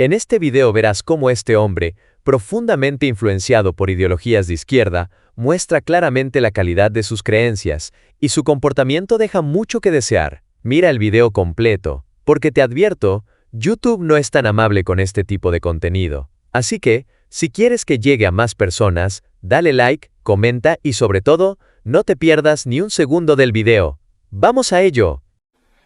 En este video verás cómo este hombre, profundamente influenciado por ideologías de izquierda, muestra claramente la calidad de sus creencias, y su comportamiento deja mucho que desear. Mira el video completo, porque te advierto, YouTube no es tan amable con este tipo de contenido. Así que, si quieres que llegue a más personas, dale like, comenta y sobre todo, no te pierdas ni un segundo del video. ¡Vamos a ello!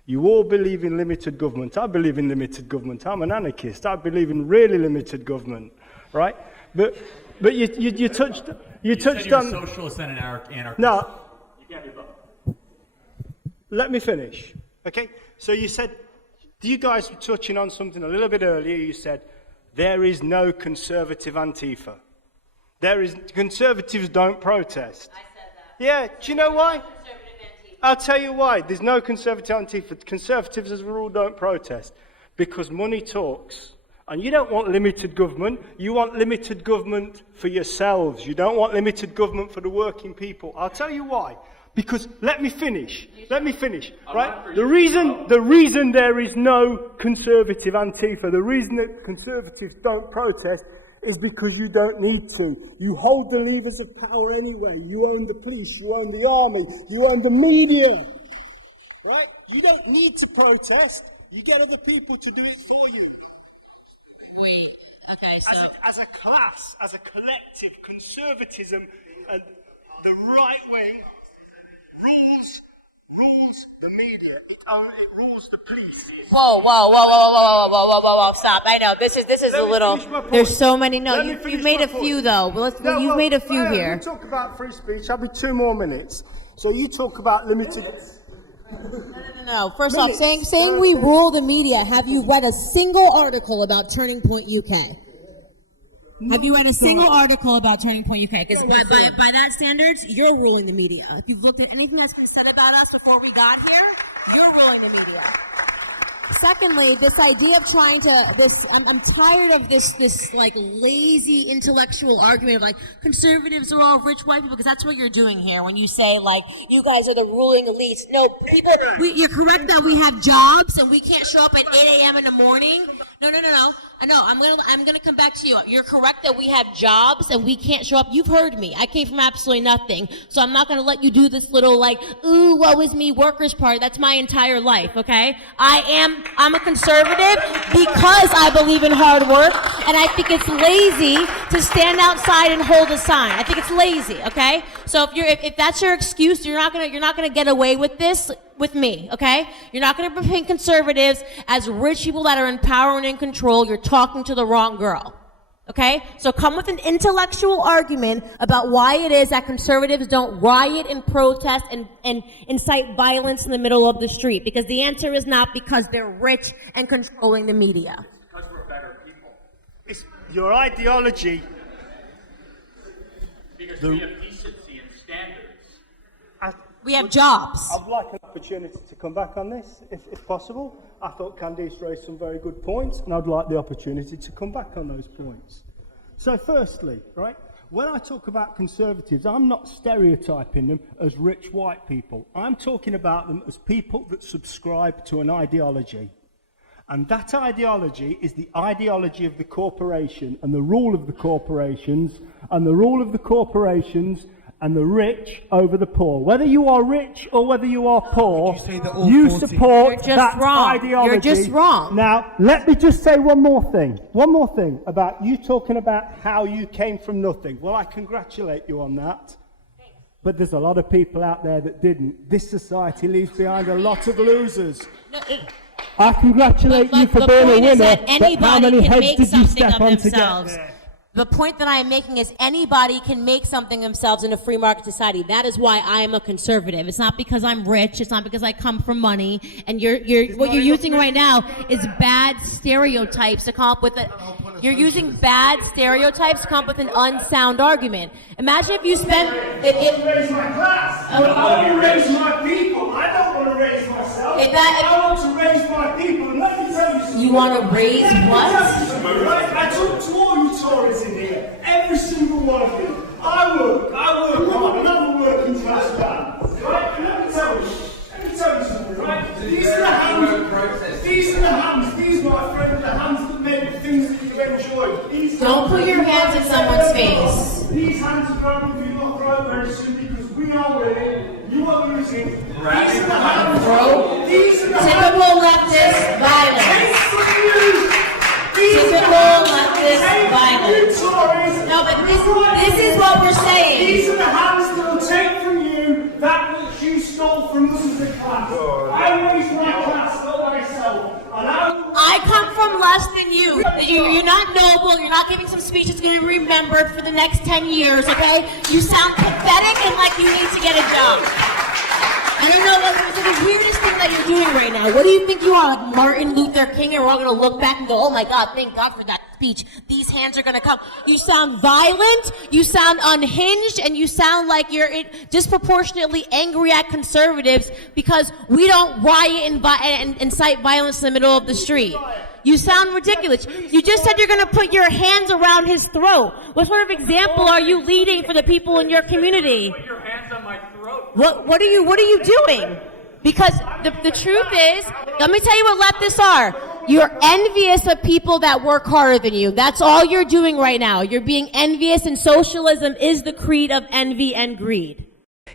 You all believe in limited government. I believe in limited government. I'm an anarchist. I believe in really limited government, right? But you touched on. You're a socialist and an anarchist. No. You can't be both. Let me finish. Okay. So you said, you guys were touching on something a little bit earlier. You said there is no conservative Antifa. Conservatives don't protest. I said that. Yeah. Do you know why? Conservative Antifa. I'll tell you why. There's no conservative Antifa. Conservatives, as a rule, don't protest because money talks. And you don't want limited government. You want limited government for yourselves. You don't want limited government for the working people. I'll tell you why. Because let me finish. Right? The reason there is no conservative Antifa, the reason that conservatives don't protest is because you don't need to. You hold the levers of power anyway. You own the police, you own the army, you own the media. Right? You don't need to protest. You get other people to do it for you. Wait, okay, so... As a class, as a collective, conservatism, the right wing rules the media. It rules the police. Whoa, stop. I know, this is a little... There's so many, you've made a few though. You've made a few here. You talk about free speech, I'll be 2 more minutes. So you talk about limited... No. First off, saying we rule the media, have you read a single article about Turning Point UK? Have you read a single article about Turning Point UK? Because by that standards, you're ruling the media. If you've looked at anything that's been said about us before we got here, you're ruling the media. Secondly, this idea of trying to, I'm tired of this like lazy intellectual argument of like conservatives are all rich white people, because that's what you're doing here when you say like you guys are the ruling elites. No, people, you're correct that we have jobs and we can't show up at 8 a.m. in the morning. No. I know. I'm gonna come back to you. You're correct that we have jobs and we can't show up. You've heard me. I came from absolutely nothing, so I'm not gonna let you do this little like, ooh, woe is me, workers party. That's my entire life. Okay? I'm a conservative because I believe in hard work, and I think it's lazy to stand outside and hold a sign. I think it's lazy. Okay? So if that's your excuse, you're not gonna get away with this. With me, okay? You're not going to paint conservatives as rich people that are in power and in control. You're talking to the wrong girl, okay? So come with an intellectual argument about why it is that conservatives don't riot and protest and incite violence in the middle of the street. Because the answer is not because they're rich and controlling the media. It's because we're better people. It's your ideology. Because we have decency and standards. We have jobs. I'd like an opportunity to come back on this, if possible. I thought Candace raised some very good points, and I'd like the opportunity to come back on those points. So firstly, right, when I talk about conservatives, I'm not stereotyping them as rich white people. I'm talking about them as people that subscribe to an ideology. And that ideology is the ideology of the corporation and the rule of the corporations and the rule of the corporations and the rich over the poor. Whether you are rich or whether you are poor, you support that ideology. You're just wrong. Now, let me just say one more thing about you talking about how you came from nothing. Well, I congratulate you on that. But there's a lot of people out there that didn't. This society leaves behind a lot of losers. I congratulate you for being a winner, but how many heads did you step on to get there? The point that I am making is anybody can make something themselves in a free market society. That is why I am a conservative. It's not because I'm rich. It's not because I come from money. And what you're using right now is bad stereotypes to come up with you're using bad stereotypes to come up with an unsound argument. Imagine if you spent... I want to raise my class. I want to raise my people. I don't want to raise myself. I want to raise my people. And let me tell you something. You want to raise what? I talk to all you Tories in here. Every single one of you. I work hard. And I'm a working class man. Right? And let me tell you something, right? These are the hands, my friend, the hands that make things enjoy. Don't put your hands in someone's face. These hands are going to be your throat very soon because we are winning. You are losing. These are the hands. These are the hands. Typical leftist violence. Take from you. Typical leftist violence. Tories. No, but this is what we're saying. These are the hands that will take from you that which you stole from us as a class. I raised my class, not myself. And I come from less than you. You're not noble. You're not giving some speech that's going to be remembered for the next 10 years, okay? You sound pathetic and like you need to get a job. I don't know, it's the weirdest thing that you're doing right now. What do you think you are, like Martin Luther King, and we're all going to look back and go, oh my God, thank God for that speech. These hands are going to come. You sound violent, you sound unhinged, and you sound like you're disproportionately angry at conservatives because we don't riot and incite violence in the middle of the street. You sound ridiculous. You just said you're going to put your hands around his throat. What sort of example are you leading for the people in your community? Put your hands on my throat. What are you doing? Because the truth is, let me tell you what leftists are. You're envious of people that work harder than you. That's all you're doing right now. You're being envious, and socialism is the creed of envy and greed.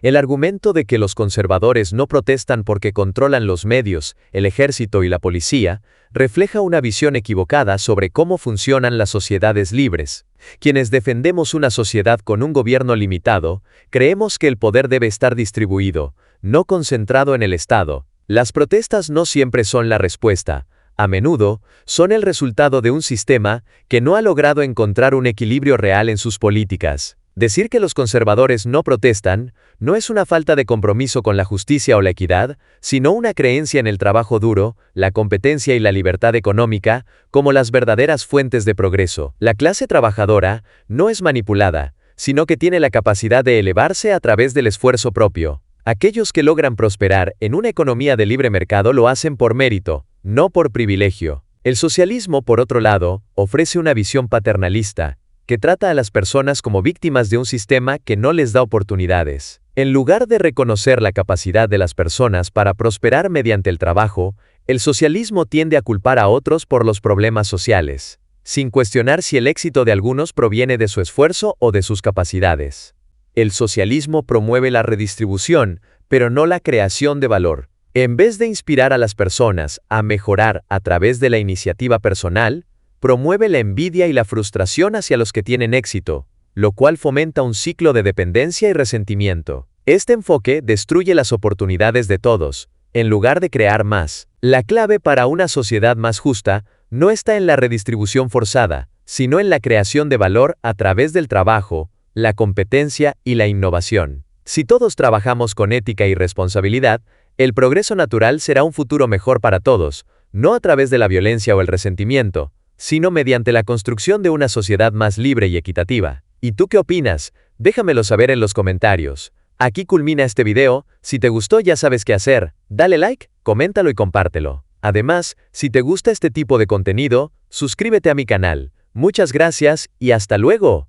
El argumento de que los conservadores no protestan porque controlan los medios, el ejército y la policía, refleja una visión equivocada sobre cómo funcionan las sociedades libres. Quienes defendemos una sociedad con un gobierno limitado, creemos que el poder debe estar distribuido, no concentrado en el Estado. Las protestas no siempre son la respuesta. A menudo, son el resultado de un sistema que no ha logrado encontrar un equilibrio real en sus políticas. Decir que los conservadores no protestan no es una falta de compromiso con la justicia o la equidad, sino una creencia en el trabajo duro, la competencia y la libertad económica como las verdaderas fuentes de progreso. La clase trabajadora no es manipulada, sino que tiene la capacidad de elevarse a través del esfuerzo propio. Aquellos que logran prosperar en una economía de libre mercado lo hacen por mérito, no por privilegio. El socialismo, por otro lado, ofrece una visión paternalista, que trata a las personas como víctimas de un sistema que no les da oportunidades. En lugar de reconocer la capacidad de las personas para prosperar mediante el trabajo, el socialismo tiende a culpar a otros por los problemas sociales, sin cuestionar si el éxito de algunos proviene de su esfuerzo o de sus capacidades. El socialismo promueve la redistribución, pero no la creación de valor. En vez de inspirar a las personas a mejorar a través de la iniciativa personal, promueve la envidia y la frustración hacia los que tienen éxito, lo cual fomenta un ciclo de dependencia y resentimiento. Este enfoque destruye las oportunidades de todos, en lugar de crear más. La clave para una sociedad más justa no está en la redistribución forzada, sino en la creación de valor a través del trabajo, la competencia y la innovación. Si todos trabajamos con ética y responsabilidad, el progreso natural será un futuro mejor para todos, no a través de la violencia o el resentimiento, sino mediante la construcción de una sociedad más libre y equitativa. ¿Y tú qué opinas? Déjamelo saber en los comentarios. Aquí culmina este video. Si te gustó ya sabes qué hacer. Dale like, coméntalo y compártelo. Además, si te gusta este tipo de contenido, suscríbete a mi canal. Muchas gracias y hasta luego.